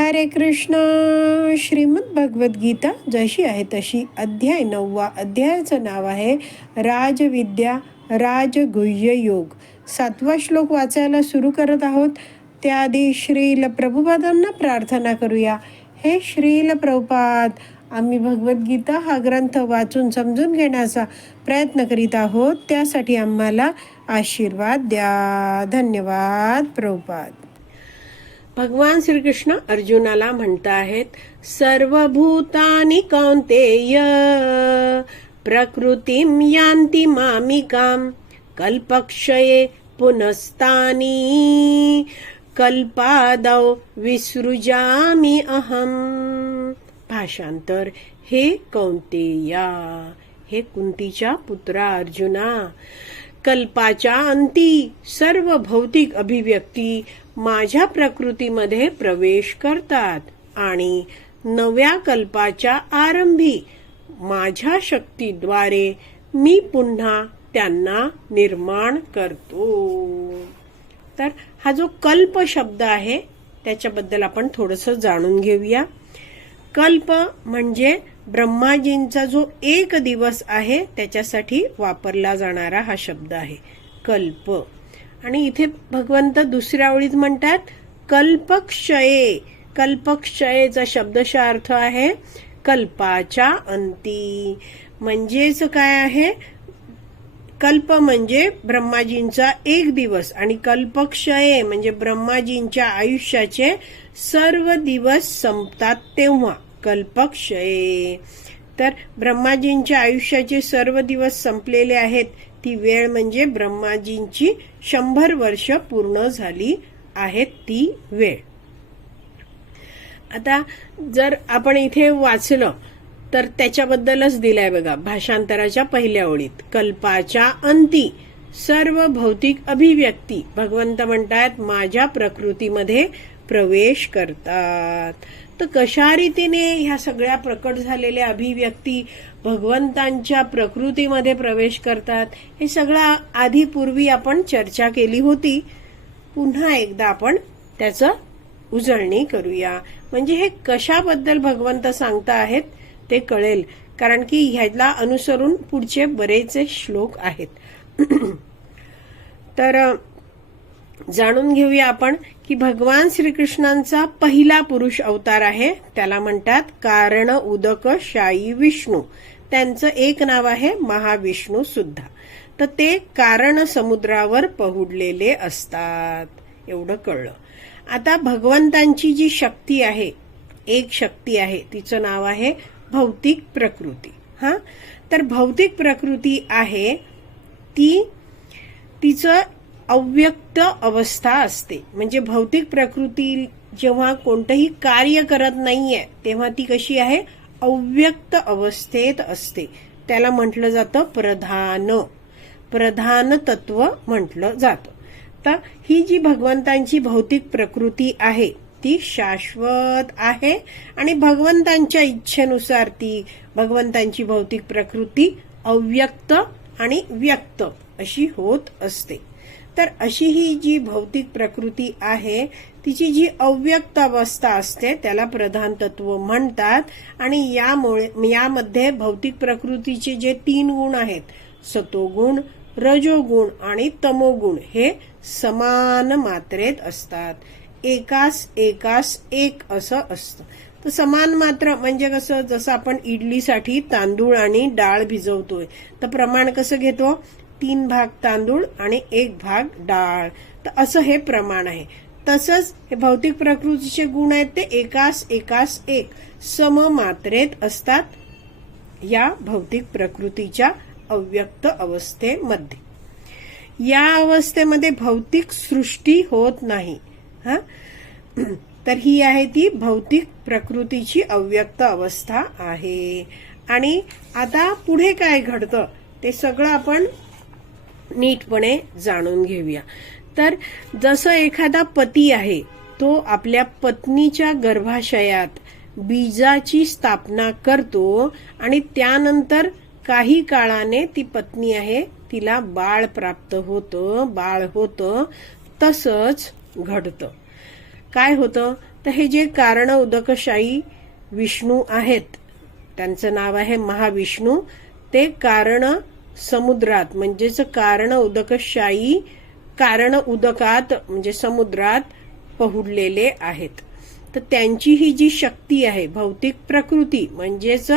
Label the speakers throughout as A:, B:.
A: हरे कृष्ण. श्रीमद भगवद्गीता जशी आहे तशी अध्याय नववा अध्यायाचं नाव आहे राजविद्या राजगुह्य योग. सातवा श्लोक वाचायला सुरू करत आहोत. त्याआधी श्रील प्रभुपादांना प्रार्थना करूया. हे श्रील प्रभुपाद आम्ही भगवद्गीता हा ग्रंथ वाचून समजून घेण्याचा प्रयत्न करीत आहोत. त्यासाठी आम्हाला आशीर्वाद द्या. धन्यवाद प्रभुपाद. भगवान श्रीकृष्ण अर्जुनाला म्हणत आहेत सर्वभूतानि कौंतेय प्रकृतीम यांती मामिकाम कल्पक्षये पुनस्तानी कल्पादौ विसृजामी अहम। भाषांतर हे कौंतेया हे कुंतीच्या पुत्रा अर्जुना कल्पाच्या अंती सर्व भौतिक अभिव्यक्ती माझ्या प्रकृतीमध्ये प्रवेश करतात आणि नव्या कल्पाच्या आरंभी माझ्या शक्तीद्वारे मी पुन्हा त्यांना निर्माण करतो. तर हा जो कल्प शब्द आहे त्याच्याबद्दल आपण थोडस जाणून घेऊया. कल्प म्हणजे ब्रह्माजींचा जो एक दिवस आहे त्याच्यासाठी वापरला जाणारा हा शब्द आहे कल्प. आणि इथे भगवंत दुसऱ्या ओळीत म्हणतात कल्पक्षये. कल्पक्षयेचा शब्दशा अर्थ आहे कल्पाच्या अंती. म्हणजेच काय आहे? कल्प म्हणजे ब्रह्माजींचा एक दिवस आणि कल्पक्षये म्हणजे ब्रह्माजींच्या आयुष्याचे सर्व दिवस संपतात तेव्हा. कल्पक्षये. तर ब्रह्माजींच्या आयुष्याचे सर्व दिवस संपलेले आहेत. ती वेळ म्हणजे ब्रह्माजींची शंभर वर्ष पूर्ण झाली आहेत ती वेळ. आता जर आपण इथे वाचलं तर त्याच्याबद्दलच दिलाय बघा भाषांतराच्या पहिल्या ओळीत. कल्पाच्या अंती सर्व भौतिक अभिव्यक्ती भगवंत म्हणतात माझ्या प्रकृतीमध्ये प्रवेश करतात. तर कशा रीतीने ह्या सगळ्या प्रकट झालेल्या अभिव्यक्ती भगवंतांच्या प्रकृतीमध्ये प्रवेश करतात हे सगळं आधी पूर्वी आपण चर्चा केली होती. पुन्हा एकदा आपण त्याचं उजळणी करूया. म्हणजे हे कशाबद्दल भगवंत सांगता आहेत ते कळेल. कारण की ह्याला अनुसरून पुढचे बरेचसे श्लोक आहेत. तर जाणून घेऊया आपण की भगवान श्रीकृष्णांचा पहिला पुरुष अवतार आहे त्याला म्हणतात कारण उदक शाई विष्णू. त्यांचं एक नाव आहे महाविष्णू सुद्धा. तर ते कारण समुद्रावर पहुडलेले असतात. एवढं कळलं. आता भगवंतांची जी शक्ती आहे एक शक्ती आहे तिचं नाव आहे भौतिक प्रकृती. हा? तर भौतिक प्रकृती आहे ती तिचं अव्यक्त अवस्था असते. म्हणजे भौतिक प्रकृती जेव्हा कोणतंही कार्य करत नाहीये तेव्हा ती कशी आहे? अव्यक्त अवस्थेत असते. त्याला म्हटलं जातं प्रधान. प्रधान तत्व म्हटलं जातं. तर ही जी भगवंतांची भौतिक प्रकृती आहे ती शाश्वत आहे. आणि भगवंतांच्या इच्छेनुसार ती भगवंतांची भौतिक प्रकृती अव्यक्त आणि व्यक्त अशी होत असते. तर अशी ही जी भौतिक प्रकृती आहे तिची जी अव्यक्त अवस्था असते त्याला प्रधान तत्व म्हणतात. आणि यामुळे यामध्ये भौतिक प्रकृतीचे जे तीन गुण आहेत सतोगुण रजोगुण आणि तमोगुण हे समान मात्रेत असतात. एकास एकास एक असं असतं. तर समान मात्र म्हणजे कसं जसं आपण इडलीसाठी तांदूळ आणि डाळ भिजवतोय तर प्रमाण कसं घेतो? तीन भाग तांदूळ आणि एक भाग डाळ. तर असं हे प्रमाण आहे. तसंच हे भौतिक प्रकृतीचे गुण आहेत ते एकास एकास एक सममात्रेत असतात या भौतिक प्रकृतीच्या अव्यक्त अवस्थेमध्ये. या अवस्थेमध्ये भौतिक सृष्टी होत नाही. हा? तर ही आहे ती भौतिक प्रकृतीची अव्यक्त अवस्था आहे. आणि आता पुढे काय घडतं ते सगळं आपण नीटपणे जाणून घेऊया. तर जसं एखादा पती आहे तो आपल्या पत्नीच्या गर्भाशयात बीजाची स्थापना करतो आणि त्यानंतर काही काळाने ती पत्नी आहे तिला बाळ प्राप्त होतं बाळ होतं. तसंच घडतं. काय होतं? तर हे जे कारण उदकशाही विष्णू आहेत त्यांचं नाव आहे महाविष्णू ते कारण समुद्रात म्हणजेच कारण उदकशाही कारण उदकात म्हणजे समुद्रात पहुडलेले आहेत. तर त्यांची ही जी शक्ती आहे भौतिक प्रकृती म्हणजेच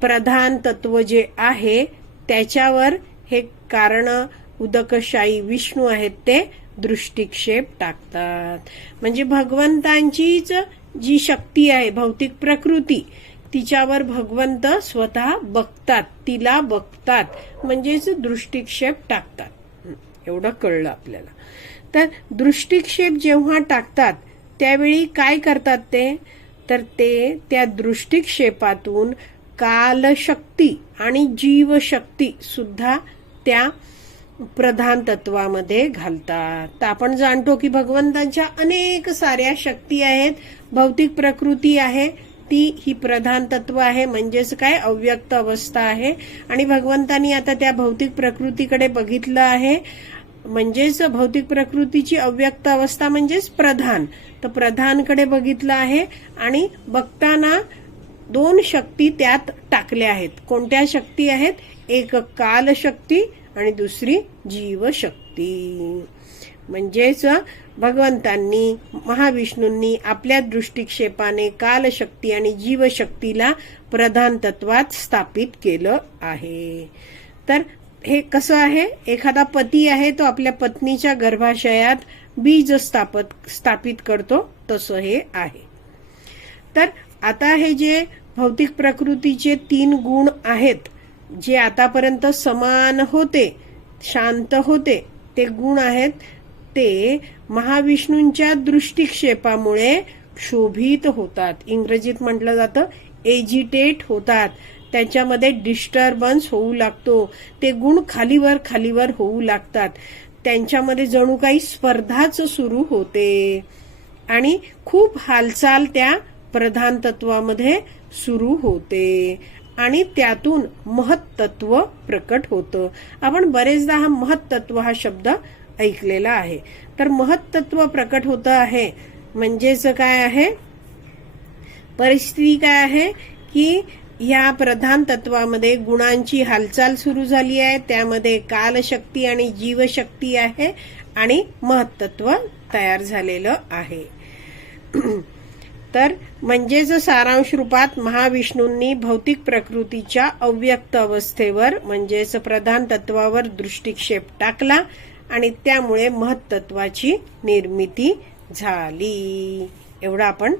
A: प्रधान तत्व जे आहे त्याच्यावर हे कारण उदकशाही विष्णू आहेत ते दृष्टिक्षेप टाकतात. म्हणजे भगवंतांचीच जी शक्ती आहे भौतिक प्रकृती तिच्यावर भगवंत स्वतः बघतात तिला बघतात म्हणजेच दृष्टिक्षेप टाकतात. एवढं कळलं आपल्याला. तर दृष्टिक्षेप जेव्हा टाकतात त्यावेळी काय करतात ते? तर ते त्या दृष्टिक्षेपातून कालशक्ती आणि जीवशक्ती सुद्धा त्या प्रधान तत्वामध्ये घालतात. तर आपण जाणतो की भगवंतांच्या अनेक साऱ्या शक्ती आहेत भौतिक प्रकृती आहे ती ही प्रधान तत्व आहे म्हणजेच काय? अव्यक्त अवस्था आहे. आणि भगवंतांनी आता त्या भौतिक प्रकृतीकडे बघितलं आहे. म्हणजेच भौतिक प्रकृतीची अव्यक्त अवस्था म्हणजेच प्रधान. तर प्रधानकडे बघितलं आहे आणि बघताना दोन शक्ती त्यात टाकल्या आहेत. कोणत्या शक्ती आहेत? एक कालशक्ती आणि दुसरी जीवशक्ती. म्हणजेच भगवंतांनी महाविष्णूंनी आपल्या दृष्टिक्षेपाने कालशक्ती आणि जीवशक्तीला प्रधान तत्वात स्थापित केलं आहे. तर हे कसं आहे? एखादा पती आहे तो आपल्या पत्नीच्या गर्भाशयात बीज स्थापत स्थापित करतो तसं हे आहे. तर आता हे जे भौतिक प्रकृतीचे तीन गुण आहेत जे आतापर्यंत समान होते शांत होते ते गुण आहेत ते महाविष्णूंच्या दृष्टिक्षेपामुळे क्षोभित होतात. इंग्रजीत म्हटलं जातं एजिटेट होतात. त्याच्यामध्ये डिस्टर्बन्स होऊ लागतो. ते गुण खालीवर खालीवर होऊ लागतात. त्यांच्यामध्ये जणू काही स्पर्धाच सुरू होते. आणि खूप हालचाल त्या प्रधान तत्वामध्ये सुरू होते. आणि त्यातून महत्त्व प्रकट होतं. आपण बरेचदा हा महत्त्व हा शब्द ऐकलेला आहे. तर महत्त्व प्रकट होतं आहे म्हणजेच काय आहे? परिस्थिती काय आहे? की या प्रधान तत्वामध्ये गुणांची हालचाल सुरू झाली आहे. त्यामध्ये कालशक्ती आणि जीवशक्ती आहे आणि महत्त्व तयार झालेलं आहे. तर म्हणजेच सारांश रूपात महाविष्णूंनी भौतिक प्रकृतीच्या अव्यक्त अवस्थेवर म्हणजेच प्रधान तत्वावर दृष्टिक्षेप टाकला आणि त्यामुळे महत्त्वाची निर्मिती झाली. एवढं आपण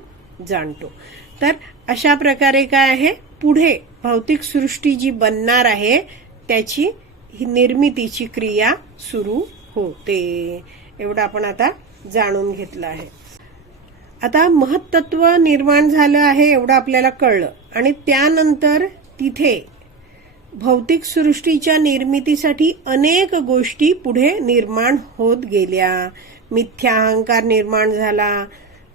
A: जाणतो. तर अशा प्रकारे काय आहे? पुढे भौतिक सृष्टी जी बनणार आहे त्याची ही निर्मितीची क्रिया सुरू होते. एवढं आपण आता जाणून घेतलं आहे. आता महत्त्व निर्माण झालं आहे एवढं आपल्याला कळलं. आणि त्यानंतर तिथे भौतिक सृष्टीच्या निर्मितीसाठी अनेक गोष्टी पुढे निर्माण होत गेल्या. मिथ्या अहंकार निर्माण झाला.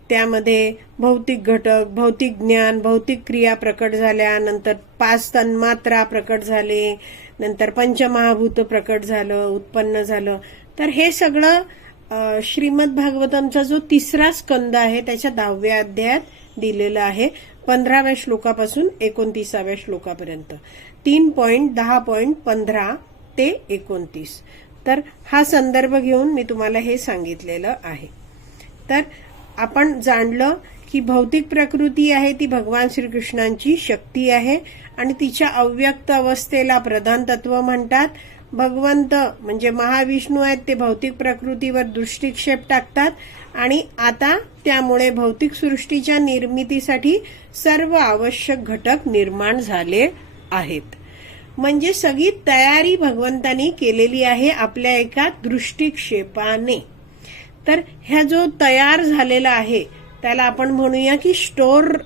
A: त्यामध्ये भौतिक घटक भौतिक ज्ञान भौतिक क्रिया प्रकट झाल्या. नंतर पाच तन्मात्रा प्रकट झाले. नंतर पंचमहाभूत प्रकट झालं उत्पन्न झालं. तर हे सगळं श्रीमद भागवतमचा जो तिसरा स्कंद आहे त्याच्या दहाव्या अध्यायात दिलेला आहे पंधराव्या श्लोकापासून एकोणतीसाव्या श्लोकापर्यंत. तीन पॉइंट दहा पॉइंट पंधरा ते एकोणतीस. तर हा संदर्भ घेऊन मी तुम्हाला हे सांगितलेलं आहे. तर आपण जाणलं की भौतिक प्रकृती आहे ती भगवान श्रीकृष्णांची शक्ती आहे आणि तिच्या अव्यक्त अवस्थेला प्रधान तत्व म्हणतात. भगवंत म्हणजे महाविष्णू आहेत ते भौतिक प्रकृतीवर दृष्टिक्षेप टाकतात आणि आता त्यामुळे भौतिक सृष्टीच्या निर्मितीसाठी सर्व आवश्यक घटक निर्माण झाले आहेत. म्हणजे सगळी तयारी भगवंतानी केलेली आहे आपल्या एका दृष्टिक्षेपाने. तर ह्या जो तयार झालेला आहे त्याला आपण म्हणूया की स्टोर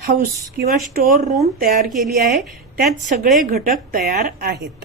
A: हाऊस किंवा स्टोर रूम तयार केली आहे. त्यात सगळे घटक तयार आहेत.